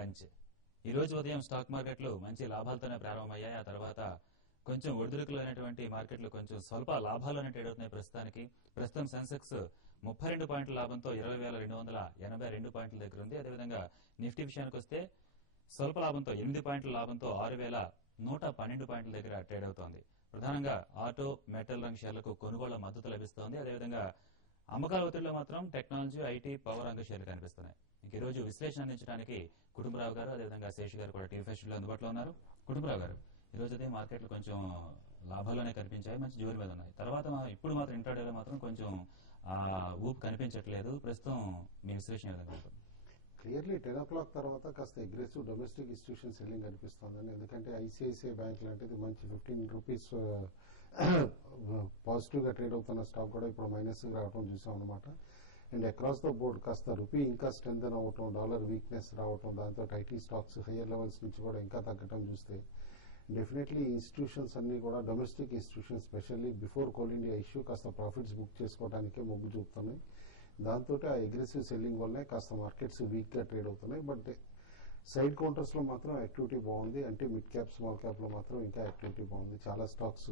Lunch. ఈ రోజు ఉదయం స్టాక్ మార్కెట్లు మంచి లాభాలతోనే ప్రారంభమయ్యాయి. ఆ తర్వాత కొంచెం ఒడిదుడుకులైనటువంటి మార్కెట్లు కొంచెం స్వల్ప లాభాల్లోనే ట్రేడ్ అవుతున్నాయి. ప్రస్తుతం సెన్సెక్స్ 32 పాయింట్ల లాభంతో 20,282 పాయింట్ల దగ్గర ఉంది. అదేవిధంగా నిఫ్టీ విషయానికి వస్తే స్వల్ప లాభంతో 8 పాయింట్ల లాభంతో 6,112 పాయింట్ల దగ్గర ట్రేడ్ అవుతోంది. ప్రధానంగా ఆటో, మెటల్ రంగ షేర్లకు కొనుగోళ్ల మద్దతు లభిస్తోంది. అదేవిధంగా అమ్మకాల ఒత్తిడిలో మాత్రం టెక్నాలజీ, ఐటీ, పవర్ రంగ షేర్లు కనిపిస్తున్నాయి. ఈ రోజు విశ్లేషణ అందించడానికి కుటుంబరావు గారు, అదేవిధంగా శేష్ గారు కూడా టీవీ ఫెస్ట్ లో అందుబాటులో ఉన్నారు. కుటుంబరావు గారు, ఈ రోజు అదే మార్కెట్లు కొంచెం లాభాల్లోనే కనిపించాయి, మంచి జోరు మీద ఉన్నాయి. తర్వాత ఇప్పుడు మాత్రం ఇంట్రాడేలో మాత్రం కొంచెం ఊపు కనిపించట్లేదు. ప్రస్తుతం మీ విశ్లేషణ ఏ విధంగా ఉంటుంది? క్లియర్లీ 10 o'clock తర్వాత కాస్త అగ్రెసివ్ డొమెస్టిక్ ఇన్స్టిట్యూషన్ సెల్లింగ్ కనిపిస్తోందని. ఎందుకంటే ఐసిఐసిఐ బ్యాంక్ లాంటిది మంచి 15 రూపీస్ పాజిటివ్ గా ట్రేడ్ అవుతున్న స్టాక్ కూడా ఇప్పుడు మైనస్ రావడం చూసాం అనమాట. అండ్ అక్రాస్ ద బోర్డ్ కాస్త రూపీ ఇంకా స్ట్రెంథన్ అవ్వటం, డాలర్ వీక్నెస్ రావటం, దాంతో ఐటీ స్టాక్స్ హయ్యర్ లెవెల్స్ నుంచి కూడా ఇంకా తగ్గటం చూస్తే డెఫినెట్లీ ఇన్స్టిట్యూషన్స్ అన్ని కూడా domestic institutions specially before coal India issue కాస్త ప్రాఫిట్స్ బుక్ చేసుకోవడానికే మొగ్గు చూపుతున్నాయి. దాంతో ఆ అగ్రెసివ్ సెల్లింగ్ వల్లనే కాస్త మార్కెట్స్ వీక్ గా ట్రేడ్ అవుతున్నాయి. బట్ సైడ్ కౌంటర్స్ లో మాత్రం యాక్టివిటీ బాగుంది. అంటే మిడ్ క్యాప్, స్మాల్ క్యాప్ లో మాత్రం ఇంకా యాక్టివిటీ బాగుంది. చాలా స్టాక్స్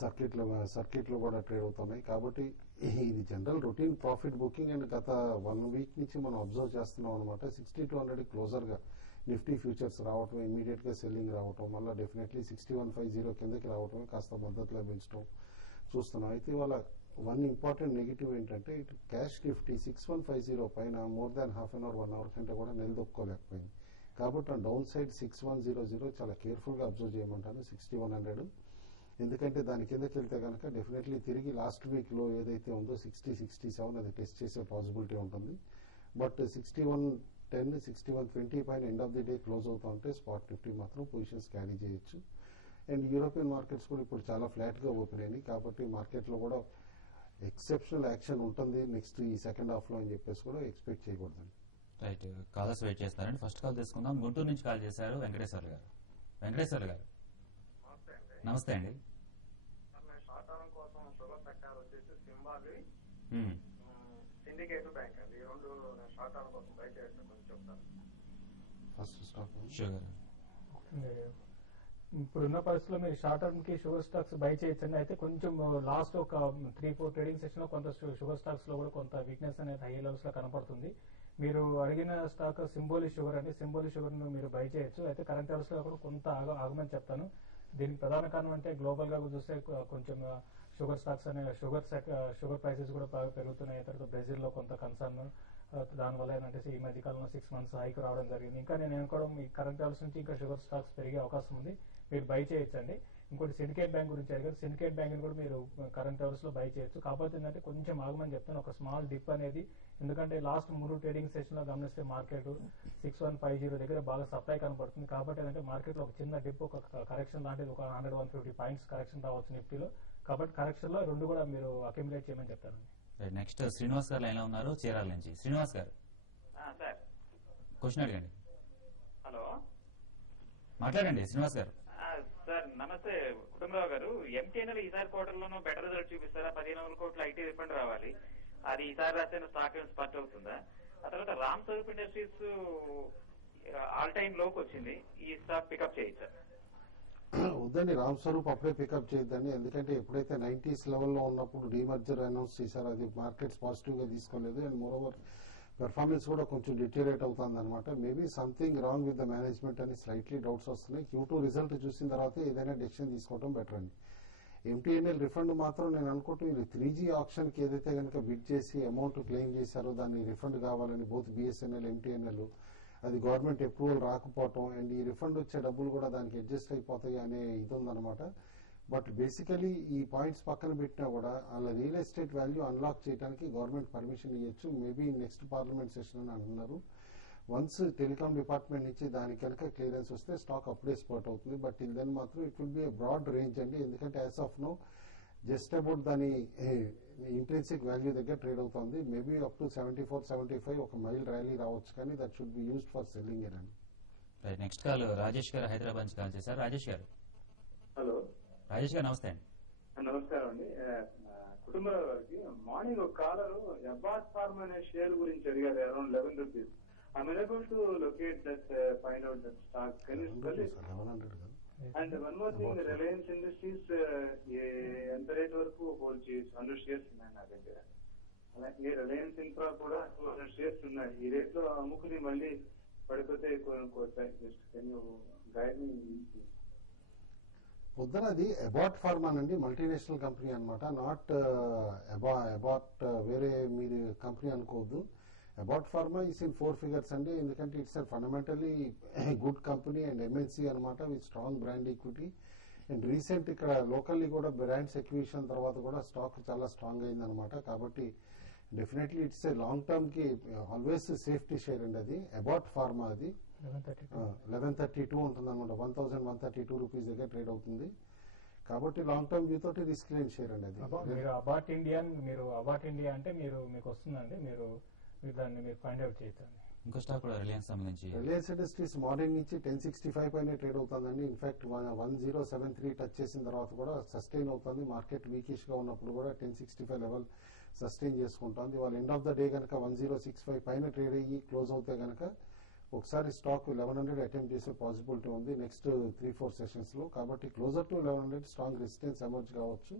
సర్కిట్ లో కూడా ట్రేడ్ అవుతున్నాయి. కాబట్టి ఇది general routine profit booking. And గత 1 week నుంచి మనం అబ్జర్వ్ చేస్తున్నాం అనమాట. 6200 క్లోజర్ గా నిఫ్టీ ఫ్యూచర్స్ రావటం, ఇమీడియట్ గా సెల్లింగ్ రావటం, మళ్ళీ డెఫినెట్లీ 6150 కిందకి రావటమే కాస్త మద్దతు లభించడం చూస్తున్నాం. అయితే ఇవాళ వన్ ఇంపార్టెంట్ నెగిటివ్ ఏంటంటే ఇటు క్యాష్ నిఫ్టీ 6150 పైన more than half an hour, 1 hour కంటే కూడా నిలదొక్కోలేకపోయింది. కాబట్టి ఆ డౌన్ సైడ్ 6100 చాలా కేర్ఫుల్ గా అబ్జర్వ్ చేయమంటాను. 6100 ఎందుకంటే దాని కిందకి వెళ్తే కనుక డెఫినెట్లీ తిరిగి లాస్ట్ వీక్ లో ఏదైతే ఉందో 60-67 అది టెస్ట్ చేసే పాసిబిలిటీ ఉంటుంది. బట్ 6110, 6120 పైన end of the day close అవుతా ఉంటే స్పాట్ నిఫ్టీ మాత్రం పొజిషన్స్ క్యారీ చేయొచ్చు. అండ్ యూరోపియన్ మార్కెట్స్ కూడా ఇప్పుడు చాలా ఫ్లాట్ గా ఓపెన్ అయినాయి. కాబట్టి మార్కెట్ లో కూడా ఎక్సెప్షనల్ యాక్షన్ ఉంటుంది నెక్స్ట్ ఈ సెకండ్ హాఫ్ లో అని చెప్పేసి కూడా ఎక్స్పెక్ట్ చేయకూడదండి. రైట్, కాలర్స్ వెయిట్ చేస్తారండి. ఫస్ట్ కాల్ తీసుకుందాం. గుంటూరు నుంచి కాల్ చేశారు వెంకటేశ్వర్లు గారు. వెంకటేశ్వర్లు గారు నమస్తే అండి. కోసం షుగర్ సెక్టార్ వచ్చేసి సింబాలి, సిండికేట్ బ్యాంక్ అండి. ఈ రెండు షార్ట్ టర్మ్ కోసం బయట కొంచెం చెప్తాను. ఫస్ట్ స్టాక్ షుగర్ ఇప్పుడున్న పరిస్థితుల్లో మీరు షార్ట్ టర్మ్ కి షుగర్ స్టాక్స్ బై చేయొచ్చండి. అయితే కొంచెం లాస్ట్ ఒక 3-4 ట్రేడింగ్ సెషన్ లో కొంత షుగర్ స్టాక్స్ లో కూడా కొంత వీక్నెస్ అనేది హై లెవెల్స్ లో కనపడుతుంది. మీరు అడిగిన స్టాక్ సింబోలి షుగర్ అండి. సింబోలి షుగర్ ను మీరు బై చేయొచ్చు. అయితే కరెంట్ లెవెల్స్ లో కూడా కొంత ఆగమని చెప్తాను. దీనికి ప్రధాన కారణం అంటే గ్లోబల్ గా చూస్తే కొంచెం షుగర్ స్టాక్స్ అనే షుగర్ ప్రైసెస్ కూడా బాగా పెరుగుతున్నాయి. తర్వాత బ్రెజిల్ లో కొంత కన్సర్న్, దానివల్ల ఏంటంటే ఈ మధ్య కాలంలో 6 months హైక్ రావడం జరిగింది. ఇంకా నేను అనుకోవడం ఈ కరెంట్ లెవెల్స్ నుంచి ఇంకా షుగర్ స్టాక్స్ పెరిగే అవకాశం ఉంది, మీరు బై చేయొచ్చండి. ఇంకోటి సిండికేట్ బ్యాంక్ గురించి అడిగారు. సిండికేట్ బ్యాంక్ కూడా మీరు కరెంట్ లెవెల్స్ లో బై చేయొచ్చు. కాకపోతే ఏంటంటే కొంచెం ఆగమని చెప్తాను, ఒక స్మాల్ డిప్ అనేది. ఎందుకంటే లాస్ట్ 3 ట్రేడింగ్ సెషన్ లో గమనిస్తే మార్కెట్ 6150 దగ్గర బాగా సప్లై కనబడుతుంది. కాబట్టి ఏంటంటే మార్కెట్ లో ఒక చిన్న డిప్, ఒక కరెక్షన్ లాంటిది, ఒక 100-150 పాయింట్స్ కరెక్షన్ రావచ్చు నిఫ్టీలో. కాబట్టి కరెక్షన్ లో రెండు కూడా మీరు అక్యుములేట్ చేయమని చెప్తానండి. నెక్స్ట్ శ్రీనివాస్ గారు లైన్ లో ఉన్నారు చీరాల నుంచి. శ్రీనివాస్ గారు క్వశ్చన్ అడగండి. హలో, మాట్లాడండి శ్రీనివాస్ గారు. సార్ నమస్తే. కుటుంబరావు గారు, ఎంటీఎన్ఎల్ ఈసారి క్వార్టర్లోనూ బెటర్ రిజల్ట్ చూపిస్తారా? 15,000 కోట్ల ఐటీ రిఫండ్ రావాలి, అది ఈసారి రాసిన స్టాక్ స్పాట్ అవుతుందా? ఆ తర్వాత Ram Swarup industries all time లోకి వచ్చింది, ఈ స్టాక్ పికప్ చేయొచ్చా? వద్దండి, రామ్ స్వరూప్ అప్పుడే పికప్ చేయొద్దండి. ఎందుకంటే ఎప్పుడైతే 90s లెవెల్లో ఉన్నప్పుడు డీమర్జర్ అనౌన్స్ చేశారో అది మార్కెట్స్ పాజిటివ్ గా తీసుకోలేదు. అండ్ మోర్ ఓవర్ పెర్ఫార్మెన్స్ కూడా కొంచెం డిటేరేట్ అవుతుంది అనమాట. Maybe something wrong with the management అని స్లైట్లీ డౌట్స్ వస్తున్నాయి. Q2 రిజల్ట్ చూసిన తర్వాత ఏదైనా డెసిషన్ తీసుకోవడం బెటర్ అండి. ఎంటీఎన్ఎల్ రిఫండ్ మాత్రం నేను అనుకుంటున్నాను 3G ఆప్షన్ కి ఏదైతే కనుక బిడ్ చేసి అమౌంట్ క్లెయిమ్ చేశారో దాన్ని రిఫండ్ కావాలని బోత్ బిఎస్ఎన్ఎల్, ఎంటీఎన్ఎల్, అది గవర్నమెంట్ అప్రూవల్ రాకపోవటం అండ్ ఈ రిఫండ్ వచ్చే డబ్బులు కూడా దానికి అడ్జస్ట్ అయిపోతాయి అనే ఇది ఉందన్నమాట. బట్ బేసికలీ ఈ పాయింట్స్ పక్కన పెట్టినా కూడా అలా రియల్ ఎస్టేట్ వాల్యూ అన్లాక్ చేయడానికి గవర్నమెంట్ పర్మిషన్ ఇవ్వచ్చు. మేబీ నెక్స్ట్ పార్లమెంట్ సెషన్ అని అంటున్నారు. వన్స్ టెలికాం డిపార్ట్మెంట్ నుంచి దానికి కనుక క్లియరెన్స్ వస్తే స్టాక్ అప్పుడే స్పాట్ అవుతుంది. బట్ ఇన్ దెన్ మాత్రం it will be broad range అండి. ఎందుకంటే as of now just about దాని ఇంట్రెన్సిక్ వాల్యూ దగ్గర ట్రేడ్ అవుతుంది. మేబీ అప్ టు 74-75 ఒక మైల్ ర్యాలీ రావచ్చు, కానీ that should be used for selling అండి. నెక్స్ట్ కాల్ రాజేష్ గారు హైదరాబాద్ నుంచి కాల్ చేశారు. రాజేష్ గారు. హలో రాజేష్ గారు నమస్తే అండి. నమస్కారం అండి. కుటుంబరావు గారికి మార్నింగ్ ఒక కాలరు ఎబ్బాస్ ఫార్మ్ అనే షేర్ గురించి అడిగారు, around 11 rupees. I'm unable to locate that, find out that stock. Can you spell it? 1100 కదా. And one more thing, Reliance Industries ఎంత రేట్ వరకు హోల్డ్ చేయొచ్చు? 100 షేర్స్ ఉన్నాయి నా దగ్గర. అలాగే రిలయన్స్ ఇన్ఫ్రా కూడా 200 షేర్స్ ఉన్నాయి. ఈ రేట్ లో అమ్ముకుని మళ్ళీ పడిపోతే కొనుక్కోవచ్చా? Just can you guide me? పొద్దున అది అబాట్ ఫార్మా అండి, మల్టీనేషనల్ కంపెనీ అనమాట. నాట్ అబాట్ వేరే మీరు కంపెనీ అనుకోవద్దు. Abbott pharma is in 4 figures అండి, ఎందుకంటే it's fundamentally good company and MNC అనమాట, with strong brand equity. And recent ఇక్కడ లోకల్లీ కూడా బ్రాండ్స్ ఎక్విజిషన్ తర్వాత కూడా స్టాక్ చాలా స్ట్రాంగ్ అయింది అనమాట. కాబట్టి definitely it's a long term కి ఆల్వేస్ సేఫ్టీ షేర్ అండి అది. అబాట్ ఫార్మా అది 1132 ఉంటుంది అనమాట, 1132 రూపీస్ దగ్గర ట్రేడ్ అవుతుంది. కాబట్టి లాంగ్ టర్మ్ వ్యూ తోటి రిస్క్ లేని షేర్ అండి అది. మీరు అబాట్ ఇండియా అంటే మీకు వస్తుందండి, మీరు దాన్ని మీరు ఫైండ్ అవుట్ చేయొచ్చండి. ఇంకో స్టాక్ కూడా రిలయన్స్ సంబంధించి రిలయన్స్ ఇండస్ట్రీస్ మార్నింగ్ నుంచి 1065 పైన ట్రేడ్ అవుతుందండి. ఇన్ఫాక్ట్ 1073 టచ్ చేసిన తర్వాత కూడా సస్టైన్ అవుతుంది. మార్కెట్ వీకిష్ గా ఉన్నప్పుడు కూడా 1065 లెవెల్ సస్టైన్ చేసుకుంటుంది. వాళ్ళ ఎండ్ ఆఫ్ ద డే కనుక 1065 పైన ట్రేడ్ అయ్యి క్లోజ్ అవుతే కనుక ఒకసారి స్టాక్ 1100 అటెంప్ట్ చేసే పాసిబిలిటీ ఉంది నెక్స్ట్ 3-4 సెషన్స్ లో. కాబట్టి closer to 1100 strong resistance emerge కావచ్చు.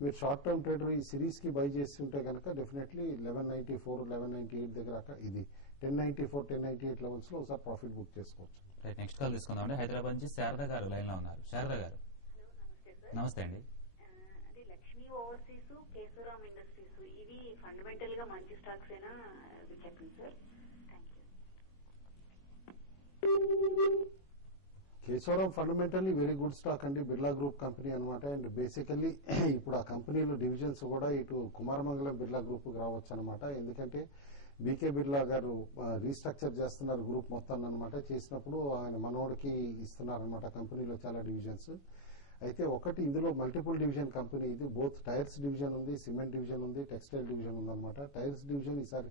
మీరు షార్ట్ టర్మ్ ట్రేడర్ ఈ సిరీస్ కి బై చేసి ఉంటే కనుక డెఫినెట్లీ 1194 1198 దగ్గర ఇది 1094 1098 లెవెల్స్ లో ఒకసారి ప్రాఫిట్ బుక్ చేసుకోవచ్చు. రైట్, నెక్స్ట్ కాల్ తీసుకుందాం. హైదరాబాద్ నుంచి శారద గారు లైన్ లో ఉన్నారు. శారద గారు నమస్తే అండి. అది లక్ష్మీ ఓవర్సీస్, కేశవరామ్ ఇండస్ట్రీస్ ఇవి ఫండమెంటల్ గా మంచి స్టాక్స్ అయినా చెప్పండి sir. Thank you. Kesoram fundamentally very good stock అండి, బిర్లా గ్రూప్ కంపెనీ అనమాట. అండ్ బేసికల్లీ ఇప్పుడు ఆ కంపెనీలో డివిజన్స్ కూడా ఇటు కుమారమంగళం బిర్లా గ్రూప్ రావచ్చు అనమాట. ఎందుకంటే బీకే బిర్లా గారు రీస్ట్రక్చర్ చేస్తున్నారు గ్రూప్ మొత్తాన్ని అనమాట. చేసినప్పుడు ఆయన మనోడికి ఇస్తున్నారనమాట కంపెనీలో చాలా డివిజన్స్. అయితే ఒకటి ఇందులో మల్టిపుల్ డివిజన్ కంపెనీ ఇది. బోత్ టైర్స్ డివిజన్ ఉంది, సిమెంట్ డివిజన్ ఉంది, టెక్స్టైల్ డివిజన్ ఉందన్నమాట. టైర్స్ డివిజన్ ఈసారి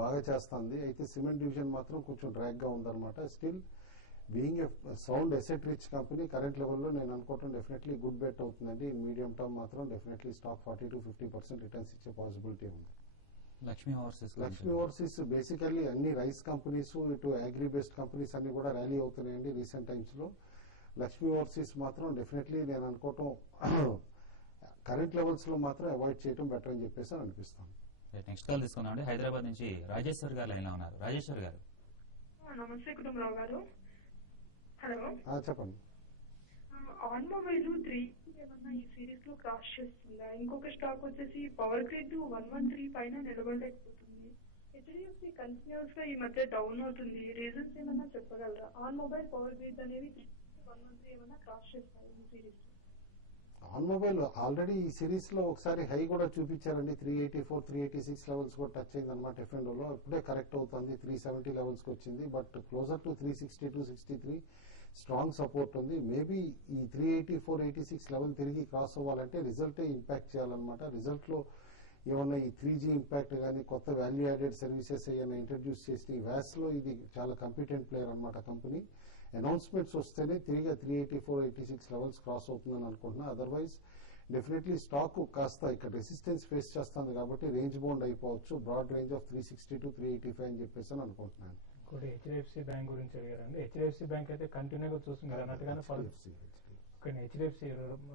బాగా చేస్తుంది. అయితే సిమెంట్ డివిజన్ మాత్రం కొంచెం డ్రాగ్ గా ఉందన్నమాట. Still being a sound asset rich company current లెవెల్లో నేను అనుకోవటం డెఫినెట్లీ గుడ్ బెట్ అవుతుందండి. ఇన్ మీడియం టర్మ్ మాత్రం డెఫినెట్లీ స్టాక్ 40-50% రిటర్న్స్ ఇచ్చే పాసిబిలిటీ ఉంది. లక్ష్మీ ఓవర్సీస్ బేసికల్లీ అన్ని రైస్ కంపెనీస్, ఇటు అగ్రి బేస్డ్ కంపెనీస్ అన్ని కూడా ర్యాలీ అవుతున్నాయండి రీసెంట్ టైమ్స్ లో. లక్ష్మీ ఓవర్సీస్ మాత్రం డెఫినెట్లీ నేను అనుకోవటం కరెంట్ లెవెల్స్ లో మాత్రం అవాయిడ్ చేయడం బెటర్ అని చెప్పేసి అనిపిస్తాను. నెక్స్ట్ కాల్ తీసుకున్నాం. హైదరాబాద్ నుంచి రాజేశ్వర్ గారు లైన్ లో ఉన్నారు. రాజేశ్వర్ గారు నమస్తే కుటుంబరావు గారు. హలో చెప్పండి. ఆటోమొబైల్ 3 ఏమన్నా ఈ సిరీస్ లో క్రాస్ చేస్తుందా? ఇంకొక స్టాక్ వచ్చేసి పవర్ గ్రిడ్ 113 పైన నిలబడలేకపోతుంది. హెచ్డిఎఫ్సి కంటిన్యూస్ గా ఈ మధ్య డౌన్ అవుతుంది. రీజన్స్ ఏమన్నా చెప్పగలరా? ఆన్ మొబైల్ పవర్ గ్రిడ్ అనేవి 113 ఏమన్నా క్రాస్ చేస్తాయి ఈ సిరీస్? ఆన్ మొబైల్ ఆల్రెడీ ఈ సిరీస్ లో ఒకసారి హై కూడా చూపించారండి. 384 386 లెవెల్స్ కూడా టచ్ అయింది అనమాట. ఎఫ్ఎండో లో ఇప్పుడే కరెక్ట్ అవుతుంది, 370 లెవెల్స్ కి వచ్చింది. But closer to 360-63 strong support ఉంది. మేబీ ఈ 384-86 లెవెల్ తిరిగి క్రాస్ అవ్వాలంటే రిజల్టే ఇంపాక్ట్ చేయాలన్నమాట. రిజల్ట్ లో ఏమన్నా ఈ 3G ఇంపాక్ట్ కానీ కొత్త వాల్యూ యాడెడ్ సర్వీసెస్ ఏమైనా ఇంట్రడ్యూస్ చేసి వ్యాస్ లో ఇది చాలా కంపిటెంట్ ప్లేయర్ అనమాట కంపెనీ. అనౌన్స్మెంట్స్ వస్తేనే తిరిగి 384-86 లెవెల్స్ క్రాస్ అవుతుందని అనుకుంటున్నా. అదర్వైజ్ డెఫినెట్లీ స్టాక్ కాస్త ఇక్కడ రెసిస్టెన్స్ ఫేస్ చేస్తుంది కాబట్టి రేంజ్ బౌండ్ అయిపోవచ్చు. బ్రాడ్ రేంజ్ ఆఫ్ 360-385 అని చెప్పేసి అనుకుంటున్నాను. హెచ్డిఎఫ్సి బ్యాంక్ గురించి అడిగారండి. హెచ్డిఎఫ్సి బ్యాంక్ అయితే కంటిన్యూగా చూస్తున్నారు అన్నట్టుగానే హెచ్డిఎఫ్సి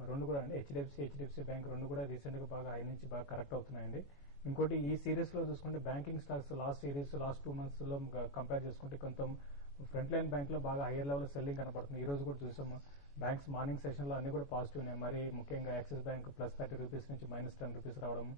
రెండు కూడా అండి. హెచ్డిఎఫ్సి బ్యాంక్ రెండు కూడా రీసెంట్ గా బాగా హై నుంచి బాగా కరెక్ట్ అవుతున్నాయండి. ఇంకోటి ఈ సిరీస్ లో చూసుకుంటే బ్యాంకింగ్ స్టాక్స్ లాస్ట్ 2 months లో కంపేర్ చేసుకుంటే కొంచెం ఫ్రంట్ లైన్ బ్యాంక్ లో బాగా హైయర్ లెవెల్ సెల్లింగ్ కనపడుతుంది. ఈ రోజు కూడా చూసాము బ్యాంక్స్ మార్నింగ్ సెషన్ లో అన్ని కూడా పాజిటివ్ ఉన్నాయి. మరి ముఖ్యంగా యాక్సిస్ బ్యాంక్ +30 రూపీస్ నుంచి -10 రూపీస్ రావడం,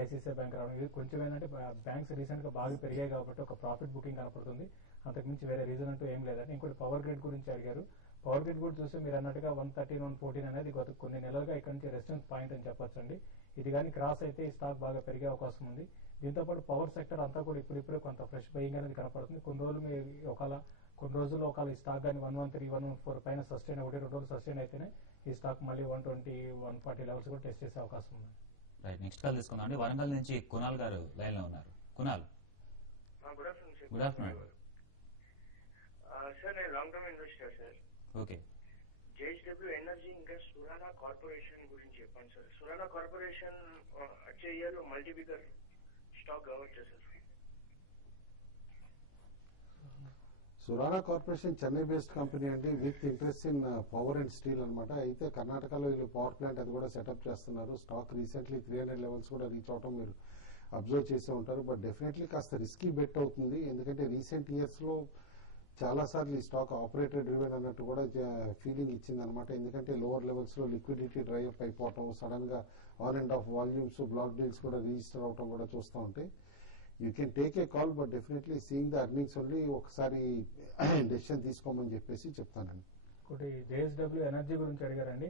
ఐసిఐసిఐ బ్యాంక్ రావడం, ఇది కొంచెం ఏంటంటే బ్యాంక్స్ రీసెంట్ గా బాగా పెరిగాయి కాబట్టి ఒక ప్రాఫిట్ బుకింగ్ కనపడుతుంది. అంతకుమించి వేరే రీజన్ అంటూ ఏం లేదండి. ఇంకోటి పవర్ గ్రిడ్ గురించి అడిగారు. పవర్ గ్రిడ్ కూడా చూస్తే మీరు అన్నట్టుగా 113-114 అనేది గత కొన్ని నెలలుగా ఇక్కడ నుంచి రెసిస్టెన్స్ పాయింట్ అని చెప్పొచ్చండి. ఇది కానీ క్రాస్ అయితే ఈ స్టాక్ బాగా పెరిగే అవకాశం ఉంది. దీంతో పాటు పవర్ సెక్టర్ అంతా కూడా ఇప్పుడిప్పుడే కొంత ఫ్రెష్ బయింగ్ అనేది కనపడుతుంది. కొన్ని రోజుల్లో ఒకవేళ ఈ స్టాక్ కానీ 113-114 పైన సస్టైన్ 1-2 రోజులు సస్టైన్ అయితేనే ఈ స్టాక్ మళ్ళీ 120-140 లెవెల్స్ కూడా టెస్ట్ చేసే అవకాశం ఉంది. రైట్, నెక్స్ట్ కాల్ తీసుకుందాం. వరంగల్ నుంచి కునాల్ గారు లైన్ లో ఉన్నారు. Kunal good afternoon. సార్ నేను long term investor sir. Okay, JHW energy ఇంకా సురానా కార్పొరేషన్ గురించి చెప్పండి సార్. సురానా కార్పొరేషన్ వచ్చే ఇయర్ మల్టీ బిగర్ స్టాక్ కావచ్చు sir. Surana corporation Chennai based company అండి, with interest in power and steel అనమాట. అయితే కర్ణాటకలో వీళ్ళు పవర్ ప్లాంట్ అది కూడా సెటప్ చేస్తున్నారు. స్టాక్ రీసెంట్లీ 300 లెవెల్స్ కూడా రీచ్ అవడం మీరు అబ్జర్వ్ చేసే ఉంటారు. బట్ డెఫినెట్లీ కాస్త రిస్కీ బెట్ అవుతుంది, ఎందుకంటే రీసెంట్ ఇయర్స్ లో చాలా సార్లు ఈ స్టాక్ ఆపరేటర్ డ్రివెన్ అన్నట్టు కూడా ఫీలింగ్ ఇచ్చింది అనమాట. ఎందుకంటే లోవర్ లెవెల్స్ లో లిక్విడిటీ డ్రై అప్ అయిపోవటం, సడన్ గా on and of volumes block deals కూడా రిజిస్టర్ అవటం కూడా చూస్తూ ఉంటాయి. You can take a call, but definitely seeing the earnings only ఒకసారి డెసిషన్ తీసుకోమని చెప్పేసి చెప్తానండి. ఒకటి జేఎస్డబ్ల్యూ ఎనర్జీ గురించి అడిగారండి.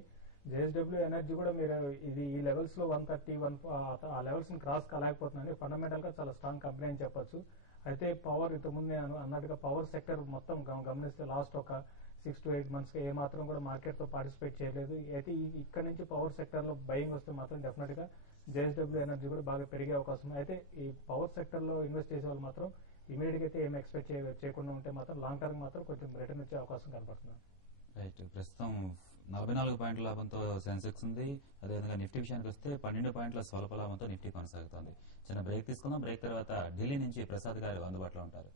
జేఎస్డబ్ల్యూ ఎనర్జీ కూడా మీరు ఇది ఈ లెవెల్స్ లో 130 ఆ లెవెల్స్ ని క్రాస్ కాలేకపోతుందండి. ఫండమెంటల్ గా చాలా స్ట్రాంగ్ కంపెనీ అని చెప్పొచ్చు. అయితే పవర్ ఇంతకుముందే అన్నట్టుగా పవర్ సెక్టర్ మొత్తం గమనిస్తే లాస్ట్ ఒక 6 to 8 months ఏ మాత్రం కూడా మార్కెట్ తో పార్టిసిపేట్ చేయలేదు. అయితే ఇక్కడ నుంచి పవర్ సెక్టర్ లో బయింగ్ వస్తే మాత్రం డెఫినెట్ గా జేఎస్డబ్ల్యూ ఎనర్జీ కూడా బాగా పెరిగే అవకాశం ఉంది. అయితే ఈ పవర్ సెక్టర్ లో ఇన్వెస్ట్ చేసే వాళ్ళు మాత్రం ఇమీడియట్ గా ఏం ఎక్స్పెక్ట్ చేయకుండా ఉంటే మాత్రం లాంగ్ టర్మ్ మాత్రం కొంచెం రిటర్న్ వచ్చే అవకాశం కనపడుతుంది. రైట్, ప్రస్తుతం 44 పాయింట్ల లాభంతో సెన్సెక్స్ ఉంది. అదేవిధంగా నిఫ్టీ విషయానికి వస్తే 12 పాయింట్ల స్వల్ప లాభంతో నిఫ్టీ కొనసాగుతోంది. చిన్న బ్రేక్ తీసుకుందాం. బ్రేక్ తర్వాత ఢిల్లీ నుంచి ప్రసాద్ గారు అందుబాటులో ఉంటారు.